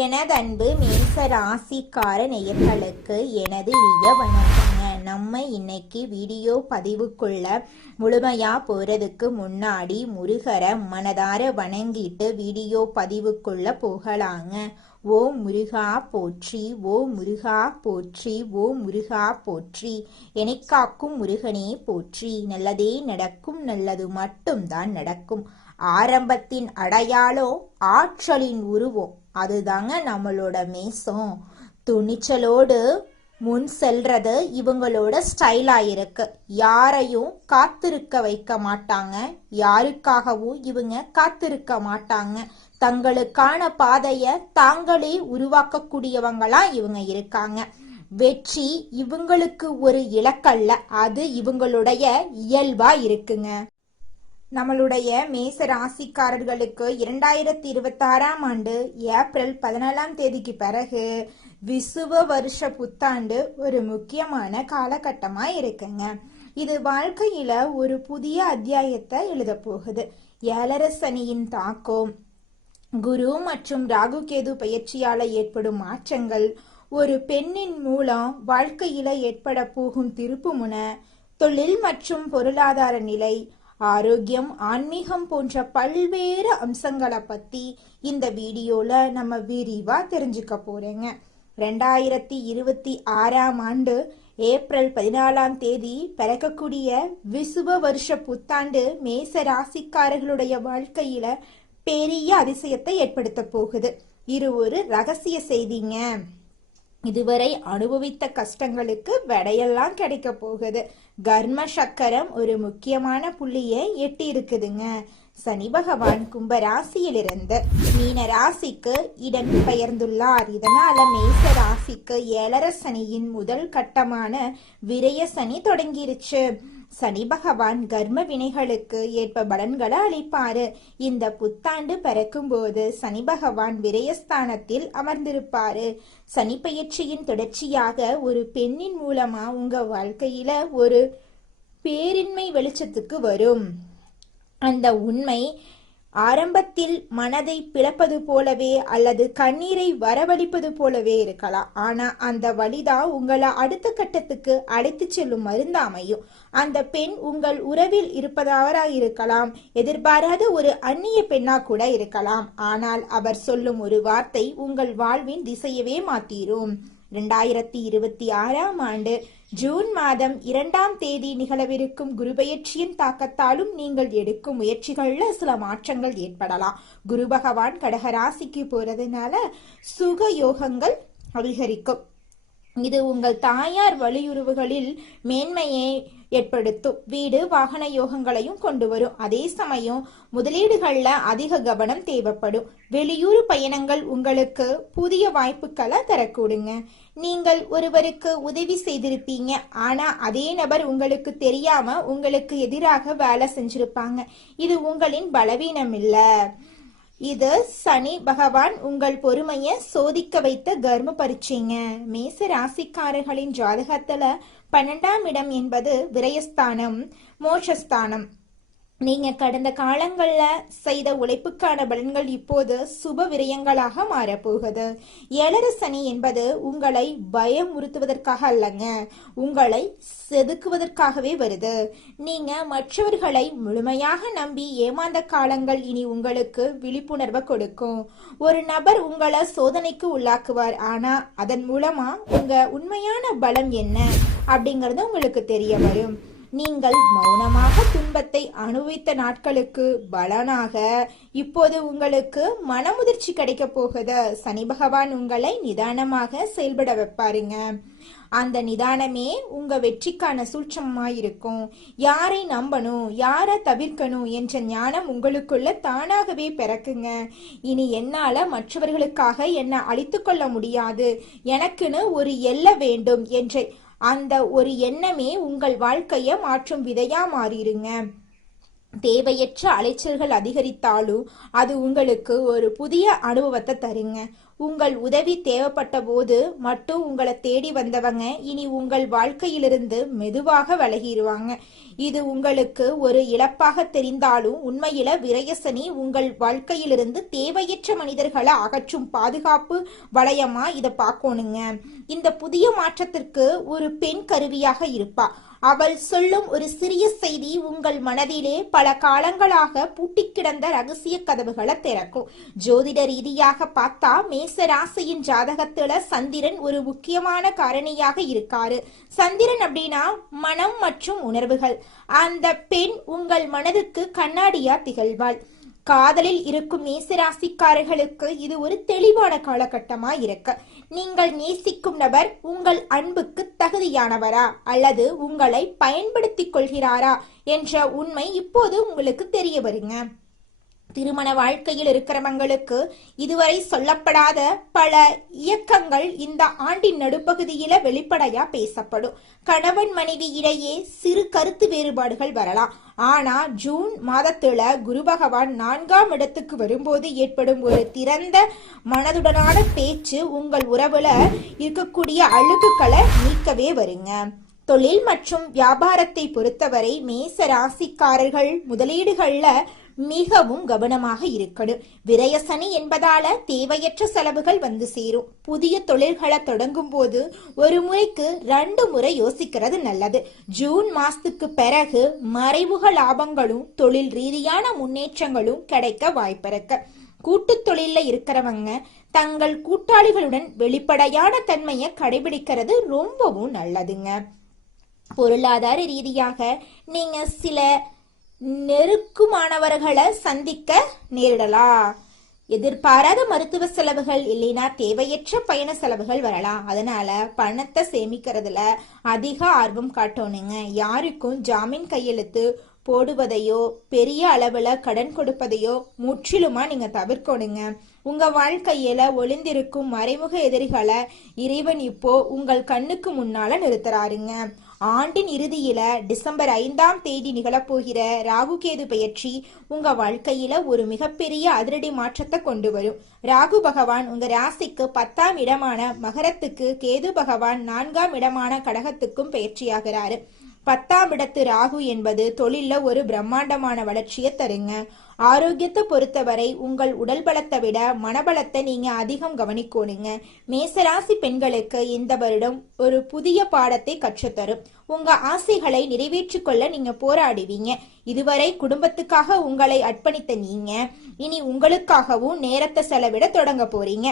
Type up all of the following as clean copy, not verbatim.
எனதன்பு மேச ராசிக்கார நேயர்களுக்கு எனது இனிய வணக்கங்க. நம்ம இன்னைக்கு வீடியோ பதிவுக்குள்ள முழுமையா போறதுக்கு முன்னாடி முருகரை மனதார வணங்கிட்டு வீடியோ பதிவுக்குள்ள போகலாங்க. ஓ முருகா போற்றி, ஓ முருகா போற்றி, ஓ முருகா போற்றி, எனைக்காக்கும் முருகனே போற்றி. நல்லதே நடக்கும், நல்லது மட்டும்தான் நடக்கும். ஆரம்பத்தின் அடையாளம் ஆற்றலின் உருவம், அதுதாங்க நம்மளோட மேசம். துணிச்சலோடு முன் செல்றது இவங்களோட ஸ்டைலா இருக்கு. யாரையும் காத்திருக்க வைக்க மாட்டாங்க, யாருக்காகவும் இவங்க காத்திருக்க மாட்டாங்க. தங்களுக்கான பாதைய தாங்களே உருவாக்கக்கூடியவங்களா இவங்க இருக்காங்க. வெற்றி இவங்களுக்கு ஒரு இலக்கல்ல, அது இவங்களுடைய இயல்பா இருக்குங்க. நம்மளுடைய மேச ராசிக்காரர்களுக்கு 2026ஆம் ஆண்டு ஏப்ரல் 14ஆம் தேதிக்கு பிறகு விசுவ வருஷ புத்தாண்டு ஒரு முக்கியமான காலகட்டமா இருக்குங்க. இது வாழ்க்கையில ஒரு புதிய அத்தியாயத்தை எழுத போகுது. ஏழரை சனியின் தாக்கம், குரு மற்றும் ராகு கேது பயிற்சியால ஏற்படும் மாற்றங்கள், ஒரு பெண்ணின் மூலம் வாழ்க்கையில ஏற்பட போகும் திருப்புமுனை, தொழில் மற்றும் பொருளாதார நிலை, ஆரோக்கியம், ஆன்மீகம் போன்ற பல்வேறு அம்சங்களை பத்தி இந்த வீடியோல நம்ம விரிவா தெரிஞ்சுக்க போறேங்க. 2026ஆம் ஆண்டு ஏப்ரல் 14ஆம் தேதி பிறக்கக்கூடிய விசுவ வருஷ புத்தாண்டு மேச ராசிக்காரர்களுடைய வாழ்க்கையில பெரிய அதிசயத்தை ஏற்படுத்த போகுது. இது ஒரு ரகசிய செய்திங்க. இதுவரை அனுபவித்த கஷ்டங்களுக்கு விடையெல்லாம் கிடைக்க போகுது. கர்ம சக்கரம் ஒரு முக்கியமான புள்ளியை எட்டி இருக்குதுங்க. சனி பகவான் கும்ப ராசியிலிருந்து மீன ராசிக்கு இடம் பெயர்ந்துள்ளார். இதனால மேச ராசிக்கு ஏழரை சனியின் முதல் கட்டமான விரய சனி தொடங்கிருச்சு. சனி பகவான் கர்ம வினைகளுக்கு ஏற்ப பலன்களை அளிப்பாரு. இந்த புத்தாண்டு பிறக்கும் போது சனி பகவான் விரயஸ்தானத்தில் அமர்ந்திருப்பாரு. சனி பயிற்சியின் தொடர்ச்சியாக ஒரு பெண்ணின் மூலமா உங்க வாழ்க்கையில ஒரு பேரின்மை வெளிச்சத்துக்கு வரும். அந்த உண்மை ஆரம்பத்தில் மனதை பிளப்பது போலவே அல்லது கண்ணீரை வரவழிப்பது போலவே இருக்கலாம். ஆனா அந்த வழிதான் உங்களை அடுத்த கட்டத்துக்கு அழைத்து செல்லும் மருந்து அமையும். அந்த பெண் உங்கள் உறவில் இருப்பதாக இருக்கலாம், எதிர்பாராத ஒரு அந்நிய பெண்ணா கூட இருக்கலாம். ஆனால் அவர் சொல்லும் ஒரு வார்த்தை உங்கள் வாழ்வின் திசையவே மாத்திரும். 2026ஆம் ஆண்டு ஜூன் மாதம் 2ஆம் தேதி நிகழவிருக்கும் குரு பயிற்சியின் தாக்கத்தாலும் நீங்கள் எடுக்கும் முயற்சிகள்ல சில மாற்றங்கள் ஏற்படலாம். குரு பகவான் கடகராசிக்கு போறதுனால சுக யோகங்கள் அதிகரிக்கும். இது உங்கள் தாயார் வலியுறவுகளில் மேன்மையை ஏற்படுத்தும். வீடு வாகன யோகங்களையும் கொண்டு வரும். அதே சமயம் முதலீடுகள்ல அதிக கவனம் தேவைப்படும். வெளியூர் பயணங்கள் உங்களுக்கு புதிய வாய்ப்புகளை தரக்கூடுங்க. நீங்கள் ஒருவருக்கு உதவி செய்திருப்பீங்க, ஆனா அதே நபர் உங்களுக்கு தெரியாம உங்களுக்கு எதிராக வேலை செஞ்சிருப்பாங்க. இது உங்களின் பலவீனம் இல்ல, இது சனி பகவான் உங்கள் பொறுமைய சோதிக்க வைத்த கர்ம பரீட்சைங்க. மேச ராசிக்காரர்களின் ஜாதகத்துல 12ஆம் இடம் என்பது விரயஸ்தானம், மோட்சஸ்தானம். நீங்க கடந்த காலங்கள்ல செய்த உழைப்புக்கான பலன்கள் இப்போது சுப விரயங்களாக மாறப்போகுது. ஏழரை சனி என்பது உங்களை பயமுறுத்துவதற்காக அல்லங்க, உங்களை செதுக்குவதற்காகவே வருது. நீங்க மற்றவர்களை முழுமையாக நம்பி ஏமாந்த காலங்கள் இனி உங்களுக்கு விழிப்புணர்வை கொடுக்கும். ஒரு நபர் உங்களை சோதனைக்கு உள்ளாக்குவார், ஆனா அதன் மூலமா உங்க உண்மையான பலம் என்ன அப்படிங்கறது உங்களுக்கு தெரிய வரும். நீங்கள் மௌனமாக துன்பத்தை அனுபவித்த நாட்களுக்கு பலனாக இப்போது உங்களுக்கு மனமுதிர்ச்சி கிடைக்க போகுது. சனி பகவான் உங்களை நிதானமாக செயல்பட வைப்பாருங்க. அந்த நிதானமே உங்க வெற்றிக்கான சூட்சமாயிருக்கும். யாரை நம்பணும், யாரை தவிர்க்கணும் என்ற ஞானம் உங்களுக்குள்ள தானாகவே பிறக்குங்க. இனி என்னால மற்றவர்களுக்காக என்ன அழித்து கொள்ள முடியாது, எனக்குன்னு ஒரு எல்லை வேண்டும் என்ற அந்த ஒரு எண்ணமே உங்கள் வாழ்க்கைய மாற்றும் விதையா மாறிடுங்க. தேவையற்ற அலைச்சல்கள் அதிகரித்தாலும் அது உங்களுக்கு ஒரு புதிய அனுபவத்தை தருங்க. உங்கள் உதவி தேவைப்பட்ட போது மட்டும் உங்களை தேடி வந்தவங்க இனி உங்கள் வாழ்க்கையிலிருந்து மெதுவாக விலகிடுவாங்க. இது உங்களுக்கு ஒரு இழப்பாக தெரிந்தாலும் உண்மையில விரயசனி உங்கள் வாழ்க்கையிலிருந்து தேவையற்ற மனிதர்களை அகற்றும் பாதுகாப்பு வளையமா இதை பார்க்கணுங்க. இந்த புதிய மாற்றத்திற்கு ஒரு பெண் கருவியாக இருப்பா. அவள் சொல்லும் ஒரு சிறிய செய்தி உங்கள் மனதிலே பல காலங்களாக பூட்டி கிடந்த ரகசிய கதவுகளை திறக்கும். ஜோதிட ரீதியாக பார்த்தா மேச ராசியின் ஜாதகத்துல சந்திரன் ஒரு முக்கியமான காரணியாக இருக்காரு. சந்திரன் அப்படின்னா மனம் மற்றும் உணர்வுகள். அந்த பெண் உங்கள் மனதுக்கு கண்ணாடியா திகழ்வாள். காதலில் இருக்கும் மேசராசிக்காரர்களுக்கு இது ஒரு தெளிவான காலகட்டமா இருக்கு. நீங்கள் நேசிக்கும் நபர் உங்கள் அன்புக்கு தகுதியானவரா அல்லது உங்களை பயன்படுத்திக் கொள்கிறாரா என்ற உண்மை இப்போது உங்களுக்கு தெரிய வருங்க. திருமண வாழ்க்கையில் இருக்கிறவங்களுக்கு இதுவரை சொல்லப்படாத பல இயக்கங்கள் இந்த ஆண்டின் நடுப்பகுதியில வெளிப்படையா பேசப்படும். கணவன் மனைவி இடையே சிறு கருத்து வேறுபாடுகள் வரலாம். ஆனா ஜூன் மாதத்துல குரு பகவான் 4ஆம் இடத்துக்கு வரும்போது ஏற்படும் ஒரு திறந்த மனதுடனான பேச்சு உங்கள் உறவுல இருக்கக்கூடிய அழுக்குகளை நீக்கவே வருங்க. தொழில் மற்றும் வியாபாரத்தை பொறுத்தவரை மேச ராசிக்காரர்கள் முதலீடுகள்ல மிகவும் கவனமாக இருக்கணும். விரயசனி என்பதால தேவையற்ற செலவுகள் வந்து சேரும். புதிய தொழில்களை தொடங்கும் போது ஒரு முறைக்கு 2 முறை யோசிக்கிறது நல்லது. ஜூன் மாசத்துக்கு பிறகு மறைமுக லாபங்களும் தொழில் ரீதியான முன்னேற்றங்களும் கிடைக்க வாய்ப்பிருக்கு. கூட்டு தொழில இருக்கிறவங்க தங்கள் கூட்டாளிகளுடன் வெளிப்படையான தன்மையை கடைபிடிக்கிறது ரொம்பவும் நல்லதுங்க. பொருளாதார ரீதியாக நீங்க சில நெருக்கமானவர்களை சந்திக்க நேரிடலாம். எதிர்பாராத மருத்துவ செலவுகள் இல்லைன்னா தேவையற்ற பயண செலவுகள் வரலாம். அதனால பணத்தை சேமிக்கிறதுல அதிக ஆர்வம் காட்டணுங்க. யாருக்கும் ஜாமீன் கையெழுத்து போடுவதையோ பெரிய அளவுல கடன் கொடுப்பதையோ முற்றிலுமா நீங்க தவிர்க்கணுங்க. உங்க வாழ்க்கையில ஒளிந்திருக்கும் மறைமுக எதிரிகளை இறைவன் இப்போ உங்கள் கண்ணுக்கு முன்னால நிறுத்துறாருங்க. ஆண்டின் இறுதியில டிசம்பர் 5ஆம் தேதி நிகழப்போகிற ராகு கேது பெயர்ச்சி உங்க வாழ்க்கையில ஒரு மிகப்பெரிய அதிரடி மாற்றத்தை கொண்டு வரும். ராகு பகவான் உங்க ராசிக்கு 10ஆம் இடமான மகரத்துக்கு, கேது பகவான் 4ஆம் இடமான கடகத்துக்கும் பெயர்ச்சியாகிறாரு. 10ஆம் இடத்து ராகு என்பது தொழில ஒரு பிரம்மாண்டமான வளர்ச்சியை தருங்க. ஆரோக்கியத்தை பொறுத்தவரை உங்கள் உடல் பலத்தை விட மனபலத்தை நீங்க அதிகம் கவனிக்கணுங்க. மேசராசி பெண்களுக்கு இந்த வருடம் ஒரு புதிய பாடத்தை கற்றுத்தரும். உங்க ஆசைகளை நிறைவேற்றிக் கொள்ள நீங்க போராடுவீங்க. இதுவரை குடும்பத்துக்காக உங்களை அர்ப்பணித்த நீங்க இனி உங்களுக்காகவும் நேரத்தை செலவிட தொடங்க போறீங்க.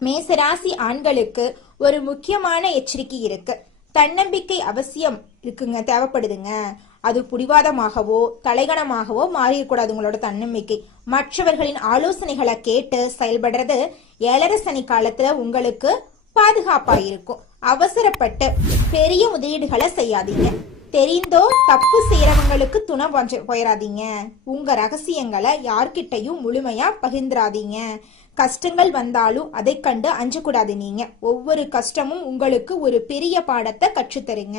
மேசராசி ஆண்களுக்கு ஒரு முக்கியமான எச்சரிக்கை இருக்கு. தன்னம்பிக்கை அவசியம் இருக்குங்க, தேவைப்படுதுங்க. அது புடிவாதமாகவோ தலைகணமாகவோ மாறிடக்கூடாது. உங்களோட தன்னம்பிக்கை மற்றவர்களின் ஆலோசனைகளை கேட்டு செயல்படுறது 7.5 சனி காலத்துல உங்களுக்கு பாதுகாப்பா இருக்கும். அவசரப்பட்டு பெரிய முதலீடுகளை செய்யாதீங்க. தெரிந்தோ தப்பு செய்யறவங்களுக்கு துணை போயிடாதீங்க. உங்க ரகசியங்களை யார்கிட்டையும் முழுமையா பகிர்ந்துராதீங்க. கஷ்டங்கள் வந்தாலும் அதை கண்டு அஞ்சக்கூடாது. நீங்க ஒவ்வொரு கஷ்டமும் உங்களுக்கு ஒரு பெரிய பாடத்தை கற்றுத்தருங்க.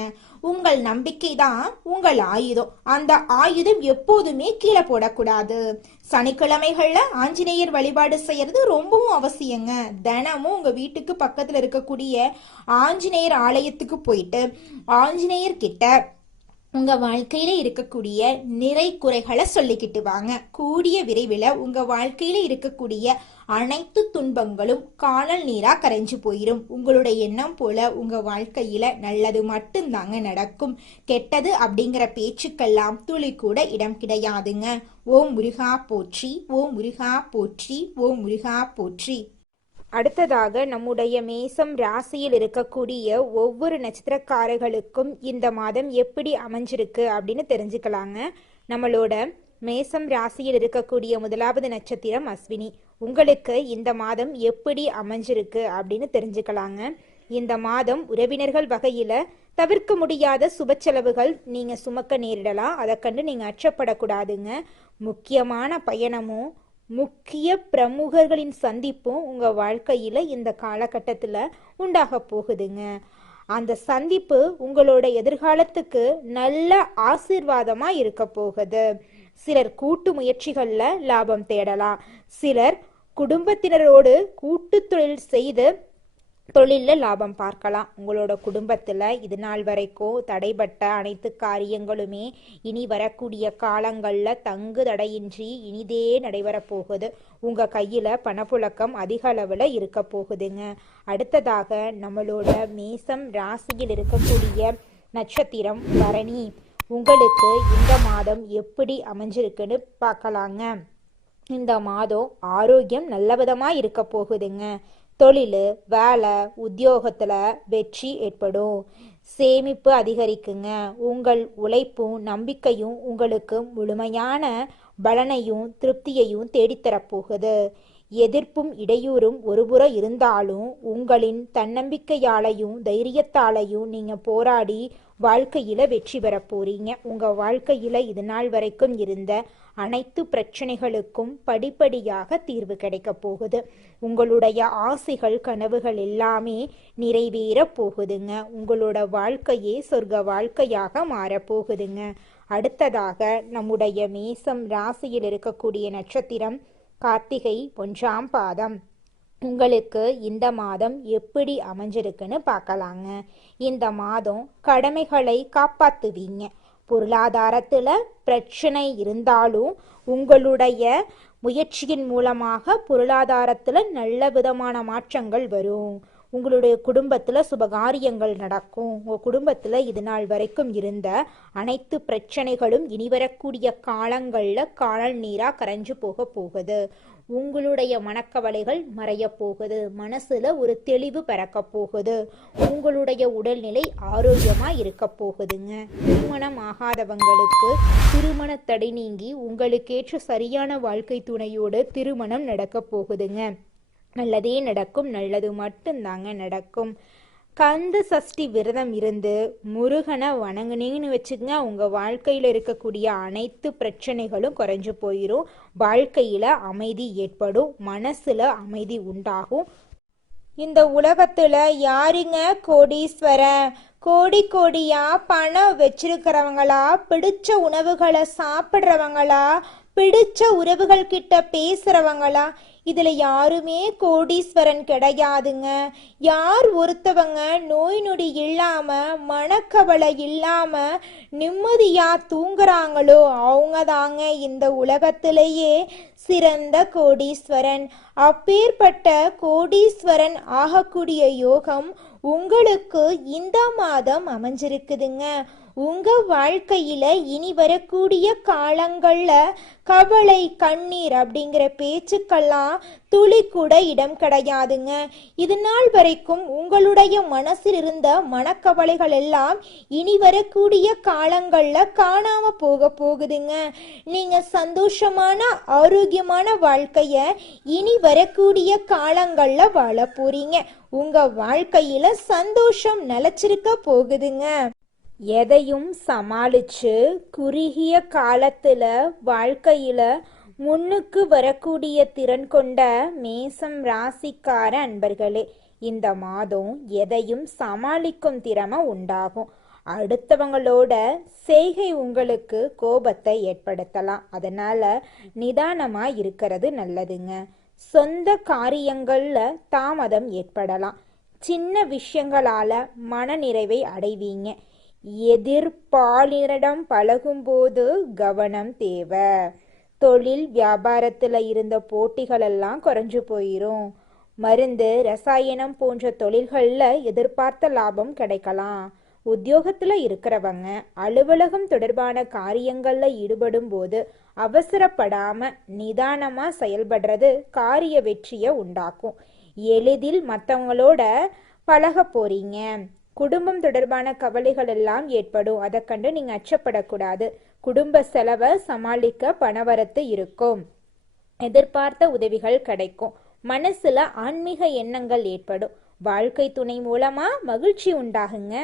உங்கள் நம்பிக்கை தான் உங்கள் ஆயுதம். அந்த ஆயுதம் எப்போதுமே கீழே போடக்கூடாது. சனிக்கிழமைகள்ல ஆஞ்சநேயர் வழிபாடு செய்யறது ரொம்பவும் அவசியங்க. தினமும் உங்க வீட்டுக்கு பக்கத்துல இருக்கக்கூடிய ஆஞ்சநேயர் ஆலயத்துக்கு போயிட்டு ஆஞ்சநேயர் கிட்ட உங்க வாழ்க்கையில இருக்கக்கூடிய நிறை குறைகளை சொல்லிக்கிட்டு வாங்க. கூடிய விரைவில் உங்க வாழ்க்கையில இருக்கக்கூடிய அனைத்து துன்பங்களும் காணல் நீரா கரைஞ்சு போயிரும். உங்களுடைய எண்ணம் போல உங்க வாழ்க்கையில நல்லது மட்டும்தாங்க நடக்கும். கெட்டது அப்படிங்கிற பேச்சுக்கெல்லாம் துளி கூட இடம் கிடையாதுங்க. ஓம் முருகா போற்றி, ஓம் முருகா போற்றி, ஓம் முருகா போற்றி. அடுத்ததாக நம்முடைய மேசம் ராசியில் இருக்கக்கூடிய ஒவ்வொரு நட்சத்திரக்காரர்களுக்கும் இந்த மாதம் எப்படி அமைஞ்சிருக்கு அப்படின்னு தெரிஞ்சுக்கலாங்க. நம்மளோட மேசம் ராசியில் இருக்கக்கூடிய முதலாவது நட்சத்திரம் அஸ்வினி. உங்களுக்கு இந்த மாதம் எப்படி அமைஞ்சிருக்கு அப்படின்னு தெரிஞ்சுக்கலாங்க. இந்த மாதம் உறவினர்கள் வகையில தவிர்க்க முடியாத சுப செலவுகள் நீங்க சுமக்க நேரிடலாம். அதை கண்டு நீங்க அச்சப்படக்கூடாதுங்க. முக்கியமான பயணமும் முக்கிய பிரமுகர்களின் சந்திப்பும் உங்க வாழ்க்கையில இந்த காலகட்டத்துல உண்டாக போகுதுங்க. அந்த சந்திப்பு உங்களோட எதிர்காலத்துக்கு நல்ல ஆசீர்வாதமா இருக்க போகுது. சிலர் கூட்டு முயற்சிகள்ல லாபம் தேடலாம். சிலர் குடும்பத்தினரோடு கூட்டு தொழில் செய்து தொழிலில் லாபம் பார்க்கலாம். உங்களோட குடும்பத்தில் இது நாள் வரைக்கும் தடைபட்ட அனைத்து காரியங்களுமே இனி வரக்கூடிய காலங்களில் தங்கு தடையின்றி இனிதே நடைபெறப் போகுது. உங்கள் கையில் பணப்புழக்கம் அதிக அளவில் இருக்க போகுதுங்க. அடுத்ததாக நம்மளோட மேசம் ராசியில் இருக்கக்கூடிய நட்சத்திரம் பரணி. உங்களுக்கு இந்த மாதம் எப்படி அமைஞ்சிருக்குன்னு பார்க்கலாங்க. இந்த மாதம் ஆரோக்கியம் நல்ல விதமாக இருக்க போகுதுங்க. தொழில், வேலை, உத்தியோகத்தில் வெற்றி ஏற்படும். சேமிப்பு அதிகரிக்குங்க. உங்கள் உழைப்பும் நம்பிக்கையும் உங்களுக்கு முழுமையான பலனையும் திருப்தியையும் தேடித்தரப்போகுது. எதிர்ப்பும் இடையூறும் ஒருபுறம் இருந்தாலும் உங்களின் தன்னம்பிக்கையாலையும் தைரியத்தாலையும் நீங்கள் போராடி வாழ்க்கையில் வெற்றி பெற போறீங்க. உங்கள் வாழ்க்கையில் இது நாள் வரைக்கும் இருந்த அனைத்து பிரச்சனைகளுக்கும் படிப்படியாக தீர்வு கிடைக்க போகுது. உங்களுடைய ஆசைகள் கனவுகள் எல்லாமே நிறைவேற போகுதுங்க. உங்களோட வாழ்க்கையே சொர்க்க வாழ்க்கையாக மாறப்போகுதுங்க. அடுத்ததாக நம்முடைய மேசம் ராசியில் இருக்கக்கூடிய நட்சத்திரம் கார்த்திகை 1ஆம் பாதம். உங்களுக்கு இந்த மாதம் எப்படி அமைஞ்சிருக்குன்னு பார்க்கலாங்க. இந்த மாதம் கடமைகளை காப்பாற்றுவீங்க. பொருளாதாரத்தில் பிரச்சனை இருந்தாலும் உங்களுடைய முயற்சியின் மூலமாக பொருளாதாரத்தில் நல்ல விதமான மாற்றங்கள் வரும். உங்களுடைய குடும்பத்தில் சுபகாரியங்கள் நடக்கும். உங்கள் குடும்பத்தில் இது நாள் வரைக்கும் இருந்த அனைத்து பிரச்சனைகளும் இனி வரக்கூடிய காலங்களில் காணல் நீராக கரைஞ்சு போகுது. உங்களுடைய மனக்கவலைகள் மறைய போகுது. மனசுல ஒரு தெளிவு பிறக்க போகுது. உங்களுடைய உடல்நிலை ஆரோக்கியமா இருக்க போகுதுங்க. திருமணம் ஆகாதவங்களுக்கு திருமண தடை நீங்கி உங்களுக்கேற்ற சரியான வாழ்க்கை துணையோடு திருமணம் நடக்க போகுதுங்க. நல்லதே நடக்கும். நல்லது மட்டும்தாங்க நடக்கும். கந்த சஷ்டி விரதம் இருந்து முருகனை வணங்குனீங்கன்னு வச்சுக்கங்க, உங்கள் வாழ்க்கையில் இருக்கக்கூடிய அனைத்து பிரச்சனைகளும் குறைஞ்சு போயிடும். வாழ்க்கையில் அமைதி ஏற்படும். மனசில் அமைதி உண்டாகும். இந்த உலகத்தில் யாருங்க கோடீஸ்வரன்? கோடி கோடியா பணம் வச்சிருக்கிறவங்களா, பிடிச்ச உணவுகளை சாப்பிட்றவங்களா, பிடிச்ச உறவுகள் கிட்ட பேசுறவங்களா? இதுல யாருமே கோடீஸ்வரன் கிடையாதுங்க. யார் ஒருத்தவங்க நோய் நொடி இல்லாம மனக்கவலை இல்லாம நிம்மதியா தூங்குறாங்களோ அவங்க தாங்க இந்த உலகத்திலேயே சிறந்த கோடீஸ்வரன். அப்பேற்பட்ட கோடீஸ்வரன் ஆகக்கூடிய யோகம் உங்களுக்கு இந்த மாதம் அமைஞ்சிருக்குதுங்க. உங்க வாழ்க்கையில இனி வரக்கூடிய காலங்கள்ல கவலை கண்ணீர் அப்படிங்கிற பேச்சுக்கெல்லாம் துளி கூட இடம் கிடையாதுங்க. இது நாள் வரைக்கும் உங்களுடைய மனசில் இருந்த மனக்கவலைகள் எல்லாம் இனி வரக்கூடிய காலங்கள்ல காணாம போகுதுங்க. நீங்க சந்தோஷமான ஆரோக்கியமான வாழ்க்கைய இனி வரக்கூடிய காலங்கள்ல வாழ போறீங்க. உங்க வாழ்க்கையில சந்தோஷம் நிலைச்சிருக்க போகுதுங்க. எதையும் சமாளிச்சு குறுகிய காலத்துல வாழ்க்கையில முன்னுக்கு வரக்கூடிய திறன் கொண்ட மேசம் ராசிக்கார அன்பர்களே, இந்த மாதம் எதையும் சமாளிக்கும் திறமை உண்டாகும். அடுத்தவங்களோட செய்கை உங்களுக்கு கோபத்தை ஏற்படுத்தலாம். அதனால நிதானமா இருக்கிறது நல்லதுங்க. சொந்த காரியங்கள்ல தாமதம் ஏற்படலாம். சின்ன விஷயங்களால மனநிறைவை அடைவீங்க. எதிர்பாலினரிடம் பழகும்போது கவனம் தேவை. தொழில் வியாபாரத்தில் இருந்த போட்டிகள் எல்லாம் குறைஞ்சு போயிடும். மருந்து, ரசாயனம் போன்ற தொழில்களில் எதிர்பார்த்த லாபம் கிடைக்கலாம். உத்தியோகத்தில் இருக்கிறவங்க அலுவலகம் தொடர்பான காரியங்களில் ஈடுபடும் போது அவசரப்படாம நிதானமா செயல்படுறது காரிய வெற்றியை உண்டாக்கும். எளிதில் மற்றவங்களோட பழக போறீங்க. குடும்பம் தொடர்பான கவலைகள் எல்லாம் ஏற்படும். அதை கண்டு நீங்க அச்சப்படக்கூடாது. குடும்ப செலவை சமாளிக்க பணவரத்து இருக்கும். எதிர்பார்த்த உதவிகள் கிடைக்கும். மனசுல ஆன்மீக எண்ணங்கள் ஏற்படும். வாழ்க்கை துணை மூலமா மகிழ்ச்சி உண்டாகுங்க.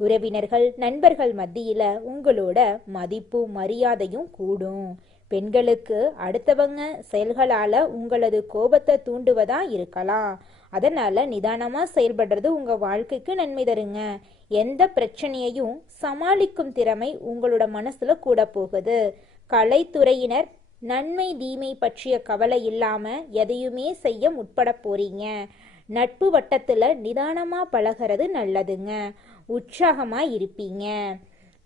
உறவினர்கள் நண்பர்கள் மத்தியில உங்களோட மதிப்பும் மரியாதையும் கூடும். பெண்களுக்கு அடுத்தவங்க செயல்களால உங்களது கோபத்தை தூண்டுவதா இருக்கலாம். அதனால நிதானமா செயல்படுறது உங்க வாழ்க்கைக்கு நன்மை தருங்க. எந்த பிரச்சனையையும் சமாளிக்கும் திறமை உங்களோட மனசுல கூட போகுது. கலைத்துறையினர் நன்மை தீமை பற்றிய கவலை இல்லாம எதையுமே செய்ய முற்பட போறீங்க. நட்பு வட்டத்துல நிதானமா பழகிறது நல்லதுங்க. உற்சாகமா இருப்பீங்க.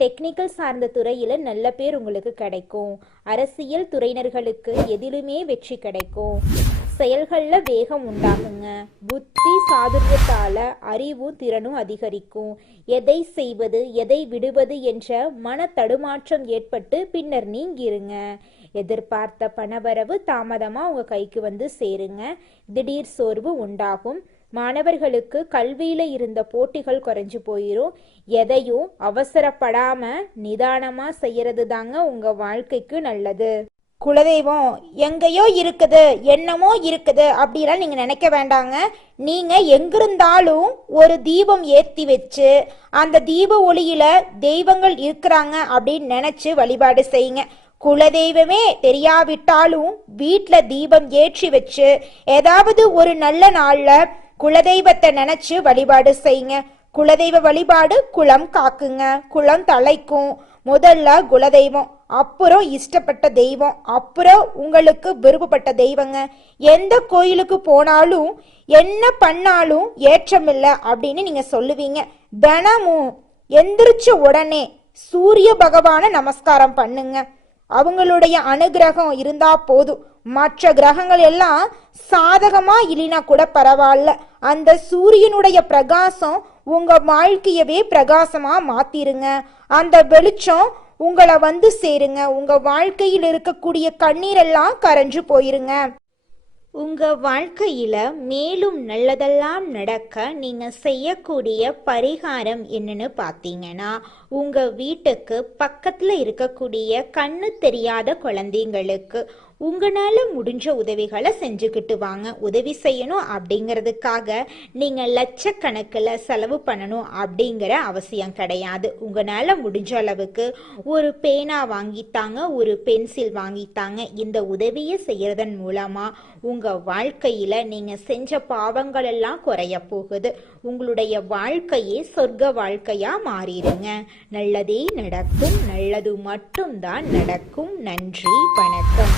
டெக்னிக்கல் சார்ந்த துறையில நல்ல பேர் உங்களுக்கு கிடைக்கும். அரசியல் துறையினர்களுக்கு எதிலுமே வெற்றி கிடைக்கும். செயல்கள்ல வேகம் உண்டாகுங்க. புத்தி சாதுரியத்தால அறிவும் திறனும் அதிகரிக்கும். எதை செய்வது எதை விடுவது என்ற மன தடுமாற்றம் ஏற்பட்டு பின்னர் நீங்கிருங்க. எதிர்பார்த்த பணவரவு தாமதமா உங்க கைக்கு வந்து சேருங்க. திடீர் சோர்வு உண்டாகும். மாணவர்களுக்கு கல்வியில இருந்த போட்டிகள் குறைஞ்சு போயிரும். எதையும் அவசரப்படாம நிதானமா செய்யறது தாங்க உங்க வாழ்க்கைக்கு நல்லது. குலதெய்வம் எங்கேயோ இருக்குது, என்னமோ இருக்குது அப்படிலாம் நீங்க நினைக்க வேண்டாங்க. நீங்க எங்கிருந்தாலும் ஒரு தீபம் ஏத்தி வச்சு அந்த தீப ஒளியில தெய்வங்கள் இருக்கிறாங்க அப்படின்னு நினைச்சு வழிபாடு செய்யுங்க. குலதெய்வமே தெரியாவிட்டாலும் வீட்டில் தீபம் ஏற்றி வச்சு ஏதாவது ஒரு நல்ல நாள்ல குலதெய்வத்தை நினைச்சு வழிபாடு செய்யுங்க. குலதெய்வ வழிபாடு குலம் காக்குங்க, குலம் தலைக்கும். முதல்ல குலதெய்வம், அப்புறம் இஷ்டப்பட்ட தெய்வம், அப்புறம் உங்களுக்கு விருப்பப்பட்ட தெய்வங்க. எந்த கோயிலுக்கு போனாலும் என்ன பண்ணாலும் ஏற்றமில்லை அப்படின்னு நீங்க சொல்லுவீங்க. தினமும் எந்திரிச்ச உடனே சூரிய பகவான நமஸ்காரம் பண்ணுங்க. அவங்களுடைய அனுகிரகம் இருந்தா போதும். மற்ற கிரகங்கள் எல்லாம் சாதகமா இல்லைனா கூட பரவாயில்ல, அந்த சூரியனுடைய பிரகாசம் உங்க வாழ்க்கையவே பிரகாசமா மாத்திருங்க. அந்த வெளிச்சம் உங்களை வந்து சேருங்க. உங்க வாழ்க்கையில் இருக்கக்கூடிய கண்ணீரெல்லாம் கரைஞ்சு போயிருங்க. உங்க வாழ்க்கையில மேலும் நல்லதெல்லாம் நடக்க நீங்க செய்யக்கூடிய பரிகாரம் என்னன்னு பார்த்தீங்கன்னா, உங்க வீட்டுக்கு பக்கத்துல இருக்கக்கூடிய கண்ணு தெரியாத குழந்தைங்களுக்கு உங்களால முடிஞ்ச உதவிகளை செஞ்சுக்கிட்டு வாங்க. உதவி செய்யணும் அப்படிங்கிறதுக்காக நீங்க லட்சக்கணக்கில் செலவு பண்ணணும் அப்படிங்கிற அவசியம் கிடையாது. உங்களால முடிஞ்ச அளவுக்கு ஒரு பேனா வாங்கித்தாங்க, ஒரு பென்சில் வாங்கித்தாங்க. இந்த உதவியை செய்யறதன் மூலமா உங்க வாழ்க்கையில நீங்க செஞ்ச பாவங்கள் எல்லாம் குறைய போகுது. உங்களுடைய வாழ்க்கையே சொர்க்க வாழ்க்கையா மாறிடுங்க. நல்லதே நடக்கும். நல்லது மட்டும்தான் நடக்கும். நன்றி, வணக்கம்.